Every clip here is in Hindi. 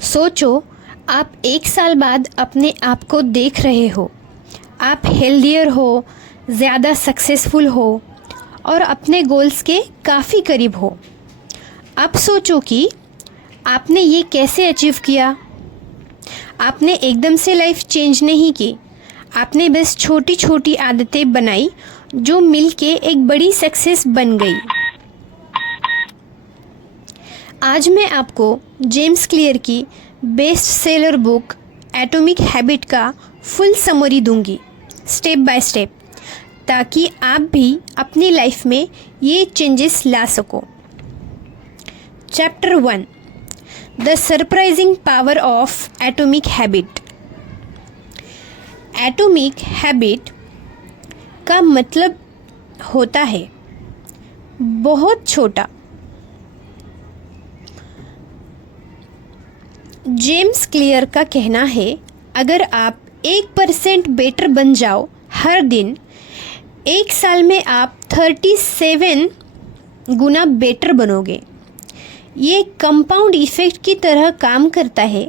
सोचो, आप एक साल बाद अपने आप को देख रहे हो। आप हेल्दियर हो, ज़्यादा सक्सेसफुल हो और अपने गोल्स के काफ़ी करीब हो। अब सोचो कि आपने ये कैसे अचीव किया। आपने एकदम से लाइफ चेंज नहीं की, आपने बस छोटी छोटी आदतें बनाई जो मिलके एक बड़ी सक्सेस बन गई। आज मैं आपको जेम्स क्लियर की best seller book atomic habit का फुल समरी दूंगी, स्टेप बाय स्टेप, ताकि आप भी अपनी लाइफ में ये चेंजेस ला सको। Chapter 1, the surprising power of atomic habit. Atomic habit का मतलब होता है बहुत छोटा। जेम्स क्लियर का कहना है, अगर आप 1% बेटर बन जाओ हर दिन, एक साल में आप 37 गुना बेटर बनोगे। ये कंपाउंड इफेक्ट की तरह काम करता है,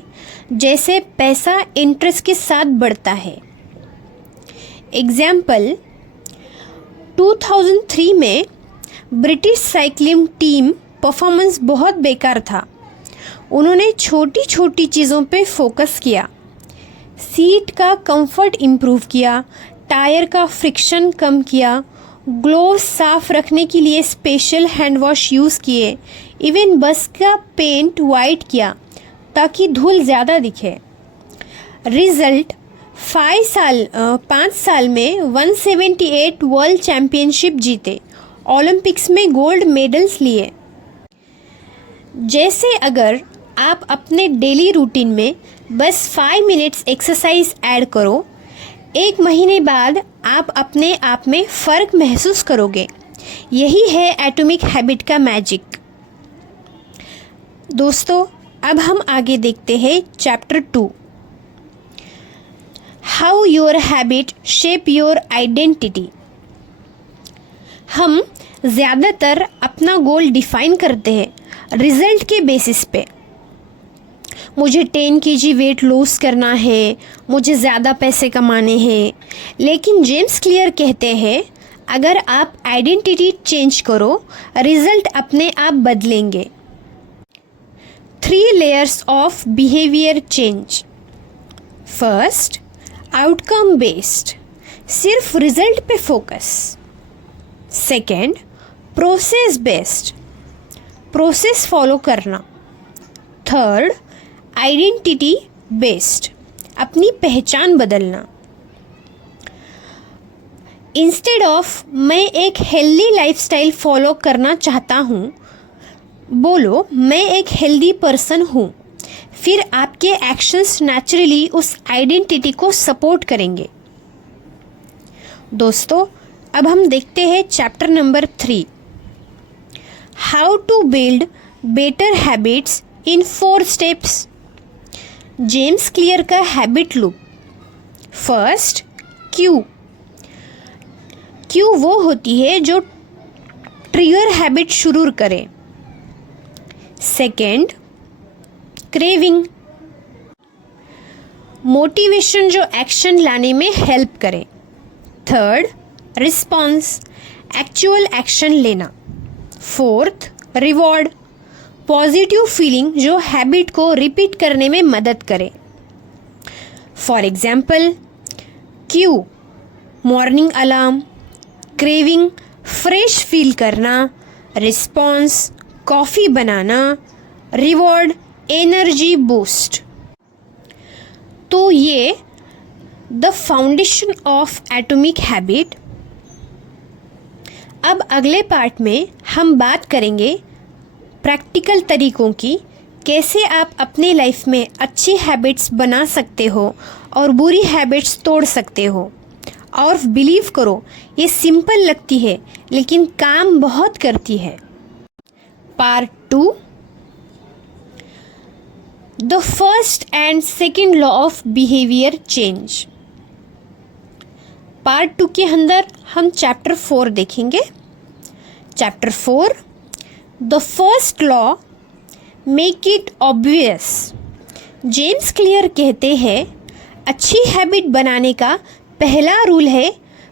जैसे पैसा इंटरेस्ट के साथ बढ़ता है। एग्जाम्पल, 2003 में ब्रिटिश साइकिलिंग टीम परफॉर्मेंस बहुत बेकार था। उन्होंने छोटी छोटी चीज़ों पे फोकस किया, सीट का कंफर्ट इम्प्रूव किया, टायर का फ्रिक्शन कम किया, ग्लोव्स साफ रखने के लिए स्पेशल हैंड वॉश यूज़ किए, इवन बस का पेंट वाइट किया ताकि धूल ज़्यादा दिखे। रिजल्ट, 5 साल में 178 वर्ल्ड चैम्पियनशिप जीते, ओलंपिक्स में गोल्ड मेडल्स लिए। जैसे अगर आप अपने डेली रूटीन में बस 5 मिनट्स एक्सरसाइज ऐड करो, 1 महीने बाद आप अपने आप में फ़र्क महसूस करोगे। यही है एटॉमिक हैबिट का मैजिक। दोस्तों, अब हम आगे देखते हैं chapter 2, how your habit shape your identity. हम ज़्यादातर अपना गोल डिफाइन करते हैं रिजल्ट के बेसिस पे। मुझे 10 kg वेट लूज़ करना है, मुझे ज़्यादा पैसे कमाने हैं। लेकिन जेम्स क्लियर कहते हैं, अगर आप आइडेंटिटी चेंज करो, रिजल्ट अपने आप बदलेंगे। 3 layers of behaviour change. First, outcome based, सिर्फ रिजल्ट पे focus. Second, process based, process follow करना। थर्ड, आइडेंटिटी बेस्ड, अपनी पहचान बदलना। इंस्टेड ऑफ मैं एक हेल्दी लाइफस्टाइल फॉलो करना चाहता हूँ, बोलो मैं एक हेल्दी पर्सन हूँ। फिर आपके एक्शंस नेचुरली उस आइडेंटिटी को सपोर्ट करेंगे। दोस्तों, अब हम देखते हैं chapter number 3, how to build better habits in 4 steps. James Clear का हैबिट लूप। फर्स्ट, क्यू वो होती है जो ट्रिगर हैबिट शुरू करे। सेकेंड, क्रेविंग, मोटिवेशन जो एक्शन लाने में हेल्प करे। थर्ड, रिस्पॉन्स, एक्चुअल एक्शन लेना। फोर्थ, रिवॉर्ड, पॉजिटिव फीलिंग जो हैबिट को रिपीट करने में मदद करे। For example, Q morning alarm, craving fresh feel करना, रिस्पॉन्स कॉफ़ी बनाना, रिवॉर्ड एनर्जी बूस्ट। तो ये the foundation of atomic habit. अब अगले पार्ट में हम बात करेंगे प्रैक्टिकल तरीकों की, कैसे आप अपनी लाइफ में अच्छी हैबिट्स बना सकते हो और बुरी हैबिट्स तोड़ सकते हो। और बिलीव करो, ये सिंपल लगती है लेकिन काम बहुत करती है। Part 2, the first and second law of behaviour change. Part 2 के अंदर हम चैप्टर 4 देखेंगे। Chapter 4, the first law, make it obvious, James Clear कहते हैं, अच्छी हैबिट बनाने का पहला रूल है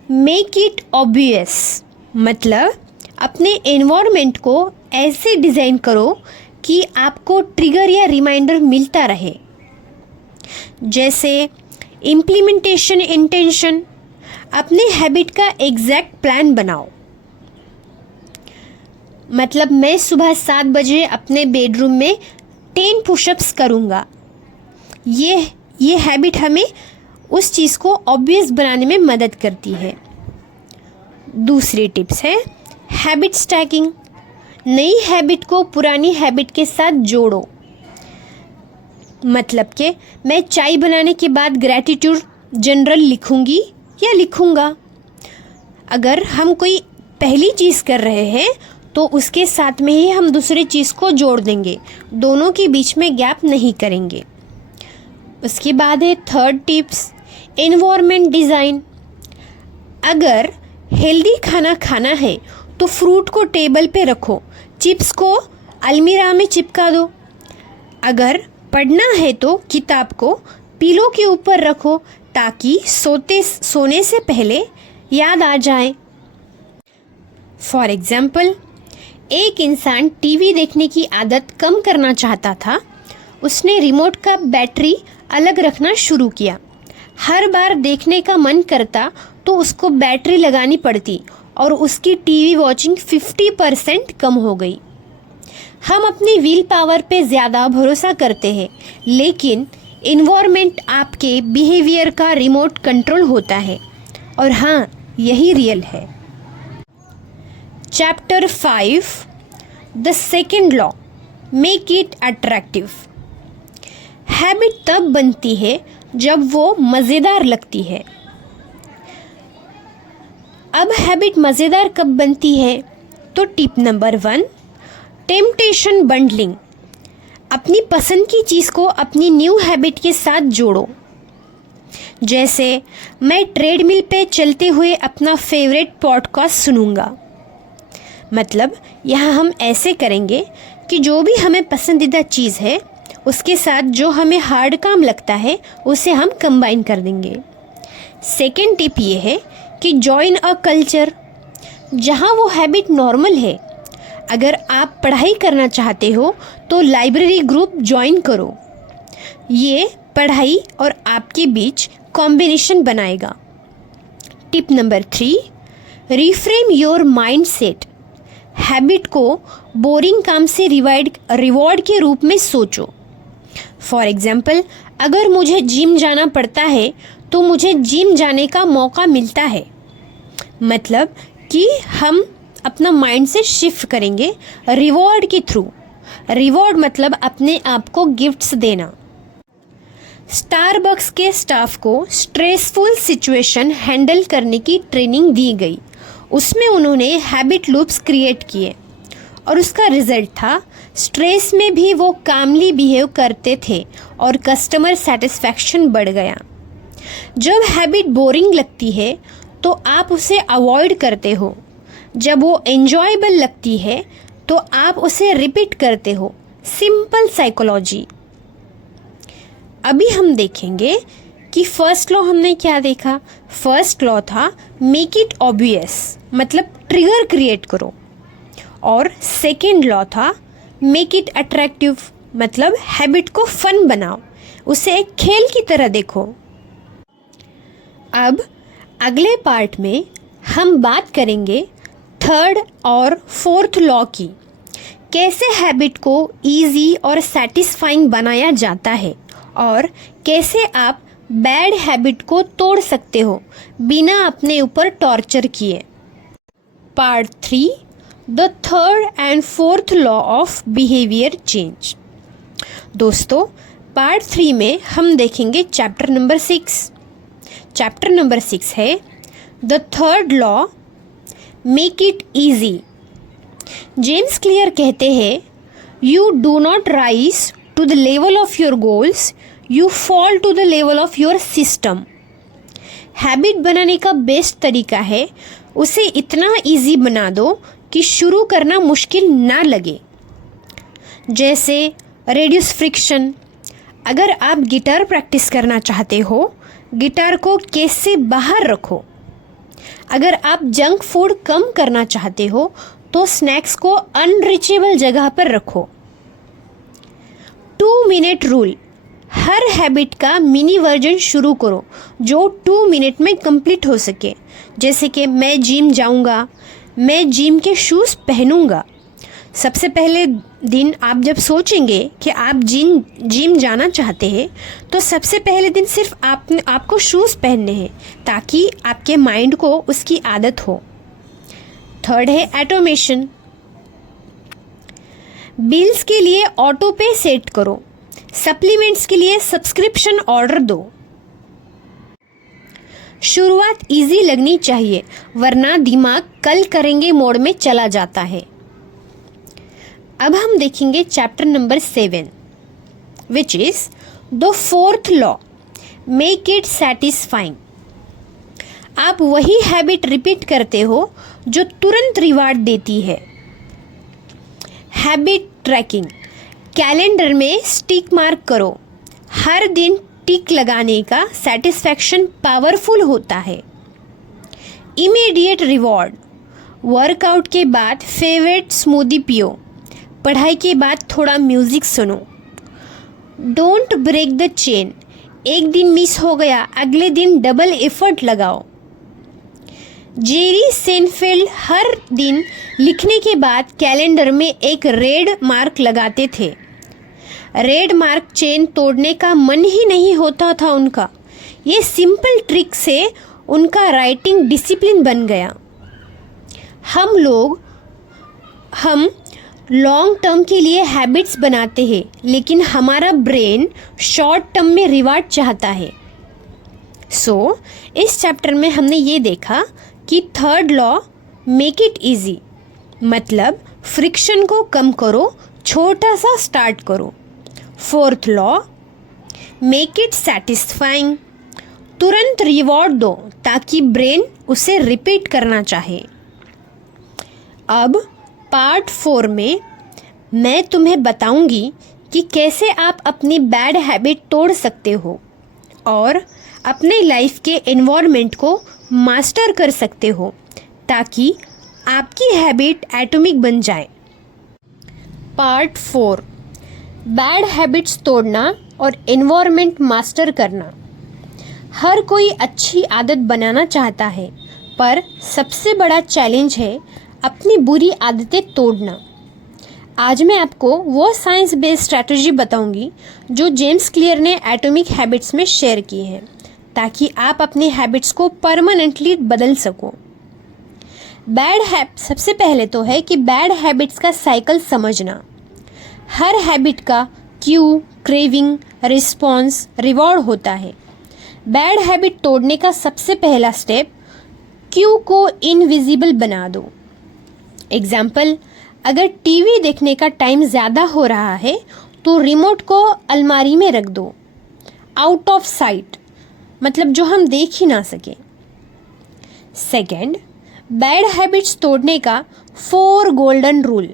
मेक इट ऑब्वियस। मतलब अपने एनवायरनमेंट को ऐसे डिज़ाइन करो कि आपको ट्रिगर या रिमाइंडर मिलता रहे। जैसे इम्प्लीमेंटेशन इंटेंशन, अपने हैबिट का एग्जैक्ट प्लान बनाओ। मतलब मैं सुबह 7 बजे अपने बेडरूम में 10 पुशअप्स करूँगा। ये हैबिट हमें उस चीज़ को ऑब्वियस बनाने में मदद करती है। दूसरी टिप्स है हैबिट स्टैकिंग। नई हैबिट को पुरानी हैबिट के साथ जोड़ो। मतलब कि मैं चाय बनाने के बाद ग्रैटिट्यूड जनरल लिखूंगी या लिखूंगा। अगर हम कोई पहली चीज़ कर रहे हैं तो उसके साथ में ही हम दूसरी चीज़ को जोड़ देंगे, दोनों के बीच में गैप नहीं करेंगे। उसके बाद है थर्ड टिप्स एनवायरनमेंट डिज़ाइन। अगर हेल्दी खाना खाना है तो फ्रूट को टेबल पे रखो, चिप्स को अलमीरा में चिपका दो। अगर पढ़ना है तो किताब को पिलो के ऊपर रखो ताकि सोने से पहले याद आ जाए। फॉर एग्जाम्पल, एक इंसान टीवी देखने की आदत कम करना चाहता था। उसने रिमोट का बैटरी अलग रखना शुरू किया। हर बार देखने का मन करता तो उसको बैटरी लगानी पड़ती और उसकी टीवी वॉचिंग 50% कम हो गई। हम अपनी विल पावर पे ज़्यादा भरोसा करते हैं, लेकिन इन्वायरमेंट आपके बिहेवियर का रिमोट कंट्रोल होता है। और हाँ, यही रियल है। Chapter 5 the second law make it attractive. Habit तब बनती है जब वो मज़ेदार लगती है। अब हैबिट मज़ेदार कब बनती है? तो टिप नंबर 1 टेम्पटेशन बंडलिंग। अपनी पसंद की चीज़ को अपनी न्यू हैबिट के साथ जोड़ो। जैसे मैं ट्रेडमिल पे चलते हुए अपना फेवरेट पॉडकास्ट सुनूंगा। मतलब यहाँ हम ऐसे करेंगे कि जो भी हमें पसंदीदा चीज़ है उसके साथ जो हमें हार्ड काम लगता है उसे हम कंबाइन कर देंगे। सेकेंड टिप ये है कि जॉइन अ कल्चर, जहाँ वो हैबिट नॉर्मल है। अगर आप पढ़ाई करना चाहते हो तो लाइब्रेरी ग्रुप ज्वाइन करो। ये पढ़ाई और आपके बीच कॉम्बिनेशन बनाएगा। Tip number 3 reframe your mind set. Habit को बोरिंग काम से रिवॉर्ड के रूप में सोचो। फॉर एग्जाम्पल, अगर मुझे जिम जाना पड़ता है तो मुझे जिम जाने का मौका मिलता है। मतलब कि हम अपना माइंडसेट शिफ्ट करेंगे रिवॉर्ड के थ्रू। रिवॉर्ड मतलब अपने आप को गिफ्ट्स देना। स्टारबक्स के स्टाफ को स्ट्रेसफुल सिचुएशन हैंडल करने की ट्रेनिंग दी गई। उसमें उन्होंने हैबिट लूप्स क्रिएट किए और उसका रिजल्ट था स्ट्रेस में भी वो कामली बिहेव करते थे और कस्टमर सेटिस्फैक्शन बढ़ गया। जब हैबिट बोरिंग लगती है तो आप उसे अवॉइड करते हो। जब वो एन्जॉयबल लगती है तो आप उसे रिपीट करते हो। Simple psychology. अभी हम देखेंगे कि फर्स्ट लॉ हमने क्या देखा। फर्स्ट लॉ था मेक इट ऑब्वियस, मतलब ट्रिगर क्रिएट करो। और सेकेंड लॉ था मेक इट अट्रैक्टिव, मतलब हैबिट को फन बनाओ, उसे एक खेल की तरह देखो। अब अगले पार्ट में हम बात करेंगे थर्ड और फोर्थ लॉ की। कैसे हैबिट को इजी और सेटिस्फाइंग बनाया जाता है और कैसे आप बैड हैबिट को तोड़ सकते हो बिना अपने ऊपर टॉर्चर किए। Part 3 the third and fourth law of behaviour change. दोस्तों, पार्ट 3 में हम देखेंगे चैप्टर नंबर 6। चैप्टर नंबर 6 है the third law make it easy. James Clear कहते हैं you do not rise to the level of your goals, you fall to the level of your system. Habit बनाने का बेस्ट तरीका है उसे इतना ईजी बना दो कि शुरू करना मुश्किल ना लगे। जैसे रेड्यूस फ्रिक्शन। अगर आप गिटार प्रैक्टिस करना चाहते हो, गिटार को केस से बाहर रखो। अगर आप जंक फूड कम करना चाहते हो तो स्नैक्स को अनरीचेबल जगह पर रखो। 2 मिनट रूल, हर हैबिट का मिनी वर्जन शुरू करो जो 2 मिनट में कंप्लीट हो सके। जैसे कि मैं जिम जाऊंगा, मैं जिम के शूज़ पहनूंगा। सबसे पहले दिन आप जब सोचेंगे कि आप जिम जाना चाहते हैं तो सबसे पहले दिन सिर्फ आपको शूज़ पहनने हैं ताकि आपके माइंड को उसकी आदत हो। थर्ड है ऑटोमेशन। बिल्स के लिए ऑटो पे सेट करो, सप्लीमेंट्स के लिए सब्सक्रिप्शन ऑर्डर दो। शुरुआत इजी लगनी चाहिए वरना दिमाग कल करेंगे मोड में चला जाता है। अब हम देखेंगे chapter number 7 which is the 4th law, make it satisfying. आप वही हैबिट रिपीट करते हो जो तुरंत रिवार्ड देती है। हैबिट ट्रैकिंग, कैलेंडर में स्टिक मार्क करो। हर दिन टिक लगाने का सेटिस्फैक्शन पावरफुल होता है। इमीडिएट रिवॉर्ड, वर्कआउट के बाद फेवरेट स्मूदी पियो, पढ़ाई के बाद थोड़ा म्यूज़िक सुनो। डोंट ब्रेक द चेन, एक दिन मिस हो गया अगले दिन डबल एफर्ट लगाओ। जेरी सेनफेल्ड हर दिन लिखने के बाद कैलेंडर में एक रेड मार्क लगाते थे। रेड मार्क चेन तोड़ने का मन ही नहीं होता था उनका। ये सिंपल ट्रिक से उनका राइटिंग डिसिप्लिन बन गया। हम लॉन्ग टर्म के लिए हैबिट्स बनाते हैं लेकिन हमारा ब्रेन शॉर्ट टर्म में रिवार्ड चाहता है। इस चैप्टर में हमने ये देखा कि 3rd law, make it easy, मतलब फ्रिक्शन को कम करो, छोटा सा स्टार्ट करो। 4th law, make it satisfying, तुरंत रिवॉर्ड दो ताकि ब्रेन उसे रिपीट करना चाहे। अब पार्ट 4 में मैं तुम्हें बताऊंगी कि कैसे आप अपनी बैड हैबिट तोड़ सकते हो और अपने लाइफ के एनवायरनमेंट को मास्टर कर सकते हो ताकि आपकी हैबिट एटॉमिक बन जाए। पार्ट 4, बैड हैबिट्स तोड़ना और एनवायरनमेंट मास्टर करना। हर कोई अच्छी आदत बनाना चाहता है पर सबसे बड़ा चैलेंज है अपनी बुरी आदतें तोड़ना। आज मैं आपको वो साइंस बेस्ड स्ट्रैटेजी बताऊंगी जो जेम्स क्लियर ने एटॉमिक हैबिट्स में शेयर की है ताकि आप अपनी हैबिट्स को परमानेंटली बदल सको। सबसे पहले तो है कि बैड हैबिट्स का साइकिल समझना। हर हैबिट का क्यू, क्रेविंग, रिस्पॉन्स, रिवॉर्ड होता है। बैड हैबिट तोड़ने का सबसे पहला स्टेप, क्यू को इनविजिबल बना दो। एग्जाम्पल, अगर टीवी देखने का टाइम ज़्यादा हो रहा है तो रिमोट को अलमारी में रख दो, आउट ऑफ साइट, मतलब जो हम देख ही ना सके। सेकेंड, बैड हैबिट्स तोड़ने का 4 golden rule.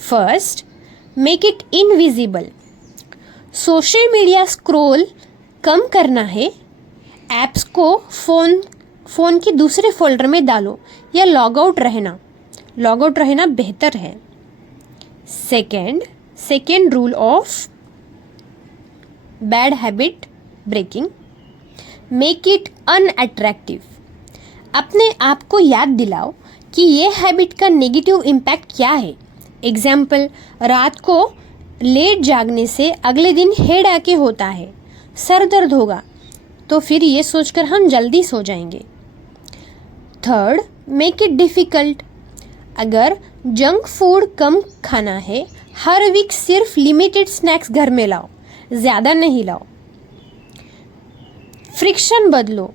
First, make it invisible. Social media scroll कम करना है, ऐप्स को फ़ोन के दूसरे फोल्डर में डालो या लॉग आउट रहना बेहतर है। Second rule of bad habit breaking, make it unattractive. अपने आप को याद दिलाओ कि ये हैबिट का नेगेटिव इम्पैक्ट क्या है। एग्जाम्पल, रात को लेट जागने से अगले दिन हेड आके होता है, सर दर्द होगा, तो फिर ये सोचकर हम जल्दी सो जाएंगे। Third, make it difficult. अगर जंक फूड कम खाना है, हर वीक सिर्फ लिमिटेड स्नैक्स घर में लाओ, ज़्यादा नहीं लाओ। फ्रिक्शन बदलो,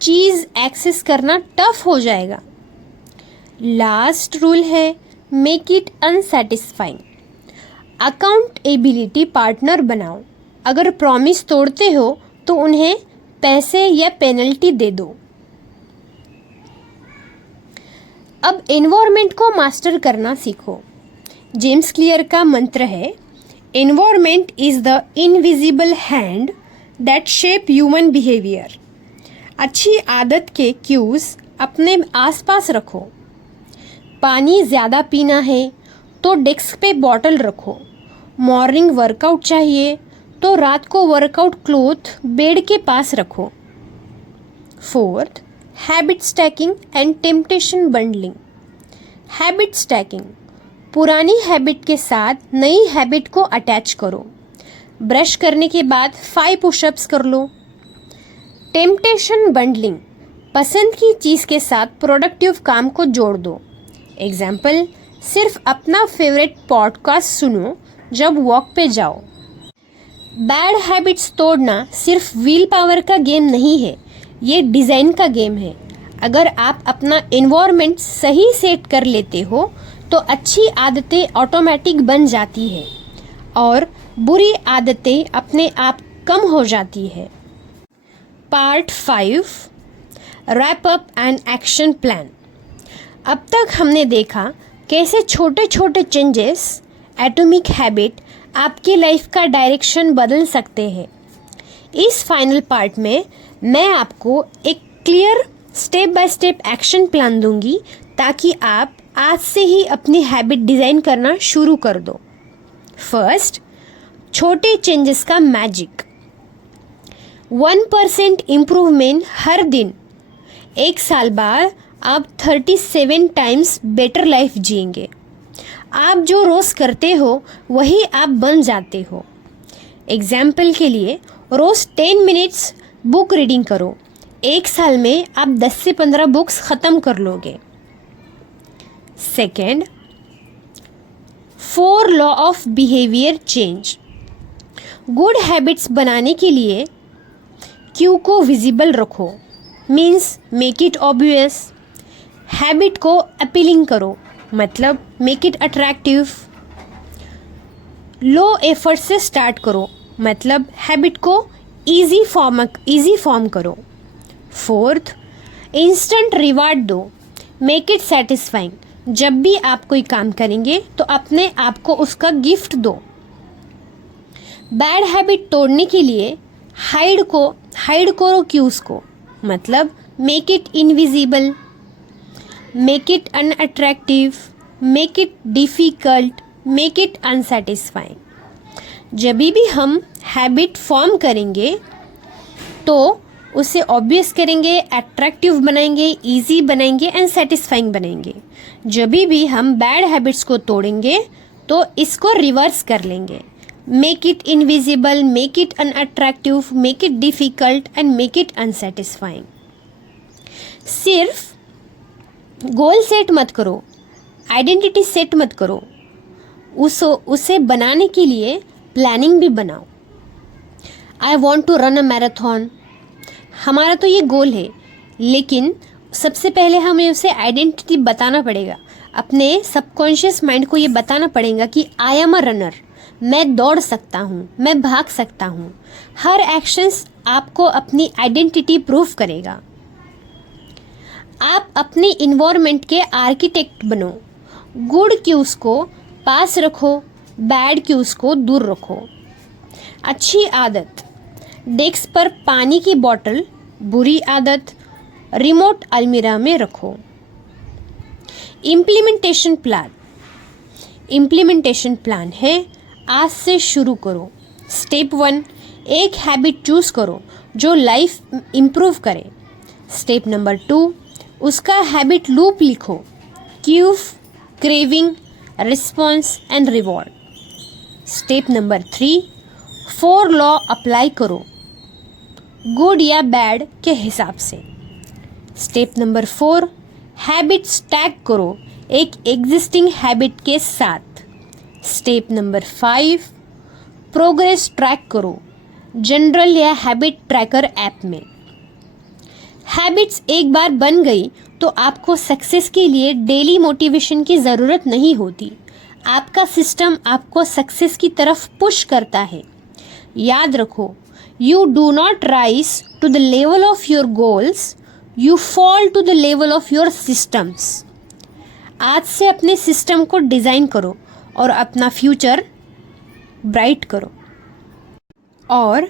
चीज़ एक्सेस करना टफ हो जाएगा। लास्ट रूल है, make it unsatisfying. Accountability partner बनाओ। अगर प्रॉमिस तोड़ते हो तो उन्हें पैसे या पेनल्टी दे दो। अब एनवायरनमेंट को मास्टर करना सीखो। जेम्स क्लियर का मंत्र है, Environment is the invisible hand that shape human behavior. अच्छी आदत के क्यूज अपने आसपास रखो. पानी ज़्यादा पीना है तो डेस्क पे बॉटल रखो. मॉर्निंग वर्कआउट चाहिए तो रात को वर्कआउट क्लॉथ बेड के पास रखो. 4th, habit stacking and temptation bundling. Habit stacking, पुरानी हैबिट के साथ नई हैबिट को अटैच करो. ब्रश करने के बाद 5 पुशअप्स कर लो. टेम्पटेशन बंडलिंग, पसंद की चीज़ के साथ प्रोडक्टिव काम को जोड़ दो. एग्जाम्पल, सिर्फ अपना फेवरेट पॉडकास्ट सुनो जब वॉक पे जाओ. बैड हैबिट्स तोड़ना सिर्फ विल पावर का गेम नहीं है, ये डिज़ाइन का गेम है. अगर आप अपना एनवायरनमेंट सही सेट कर लेते हो तो अच्छी आदतें ऑटोमेटिक बन जाती है और बुरी आदतें अपने आप कम हो जाती है. Part 5, wrap up and action plan. अब तक हमने देखा कैसे छोटे छोटे चेंजेस, एटॉमिक हैबिट आपकी लाइफ का डायरेक्शन बदल सकते हैं. इस फाइनल पार्ट में मैं आपको एक clear step by step action plan दूंगी ताकि आप आज से ही अपनी हैबिट डिज़ाइन करना शुरू कर दो. फर्स्ट, छोटे चेंजेस का मैजिक. 1% इम्प्रूवमेंट हर दिन. 1 साल बाद आप 37 टाइम्स बेटर लाइफ जिएंगे. आप जो रोज़ करते हो वही आप बन जाते हो. एग्जाम्पल के लिए, रोज़ 10 मिनट्स बुक रीडिंग करो. 1 साल में आप 10 से 15 बुक्स ख़त्म कर लोगे. Second, 4 law of behaviour change. Good habits बनाने के लिए क्यू को विजिबल रखो, means make it obvious. Habit को अपीलिंग करो, मतलब make it attractive. Low effort से स्टार्ट करो, मतलब हैबिट को इजी फॉर्म करो. 4th, इंस्टेंट रिवार्ड दो, मेक इट सेटिस्फाइंग. जब भी आप कोई काम करेंगे तो अपने आप को उसका गिफ्ट दो. बैड हैबिट तोड़ने के लिए हाइड करो क्यूज को, मतलब make it invisible, make it unattractive, make it difficult, make it unsatisfying. जब भी हम हैबिट फॉर्म करेंगे तो उसे ऑब्वियस करेंगे, अट्रैक्टिव बनाएंगे, इजी बनाएंगे एंड सेटिस्फाइंग बनाएंगे. जब भी हम बैड हैबिट्स को तोड़ेंगे तो इसको रिवर्स कर लेंगे. Make it invisible, make it unattractive, make it difficult and make it unsatisfying. सिर्फ गोल सेट मत करो, आइडेंटिटी सेट मत करो, उसे बनाने के लिए प्लानिंग भी बनाओ. I want to run a marathon, हमारा तो ये गोल है, लेकिन सबसे पहले हमें उसे आइडेंटिटी बताना पड़ेगा. अपने सबकॉन्शियस माइंड को ये बताना पड़ेगा कि आई एम अ रनर, मैं दौड़ सकता हूँ, मैं भाग सकता हूँ. हर एक्शंस आपको अपनी आइडेंटिटी प्रूफ करेगा. आप अपने इन्वायरमेंट के आर्किटेक्ट बनो. गुड क्यूज को पास रखो, बैड क्यूज को दूर रखो. अच्छी आदत, डेस्क पर पानी की बोतल. बुरी आदत, रिमोट अलमीरा में रखो. इम्प्लीमेंटेशन प्लान है, आज से शुरू करो. स्टेप 1, एक हैबिट चूज करो जो लाइफ इम्प्रूव करे. स्टेप नंबर 2, उसका हैबिट लूप लिखो. Q, craving, response and reward. Step number 3, 4 law apply करो, गुड या बैड के हिसाब से. स्टेप नंबर 4, हैबिट स्टैक करो एक एग्जिस्टिंग हैबिट के साथ. स्टेप नंबर 5, प्रोग्रेस ट्रैक करो जनरल या हैबिट ट्रैकर ऐप में. हैबिट्स एक बार बन गई तो आपको सक्सेस के लिए डेली मोटिवेशन की ज़रूरत नहीं होती. आपका सिस्टम आपको सक्सेस की तरफ पुश करता है. याद रखो, you do not rise to the level of your goals, you fall to the level of your systems. आज से अपने सिस्टम को डिज़ाइन करो और अपना फ्यूचर ब्राइट करो। और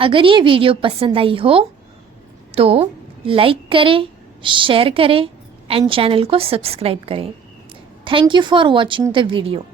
अगर ये वीडियो पसंद आई हो तो लाइक करें, शेयर करें एंड चैनल को सब्सक्राइब करें। Thank you for watching the video.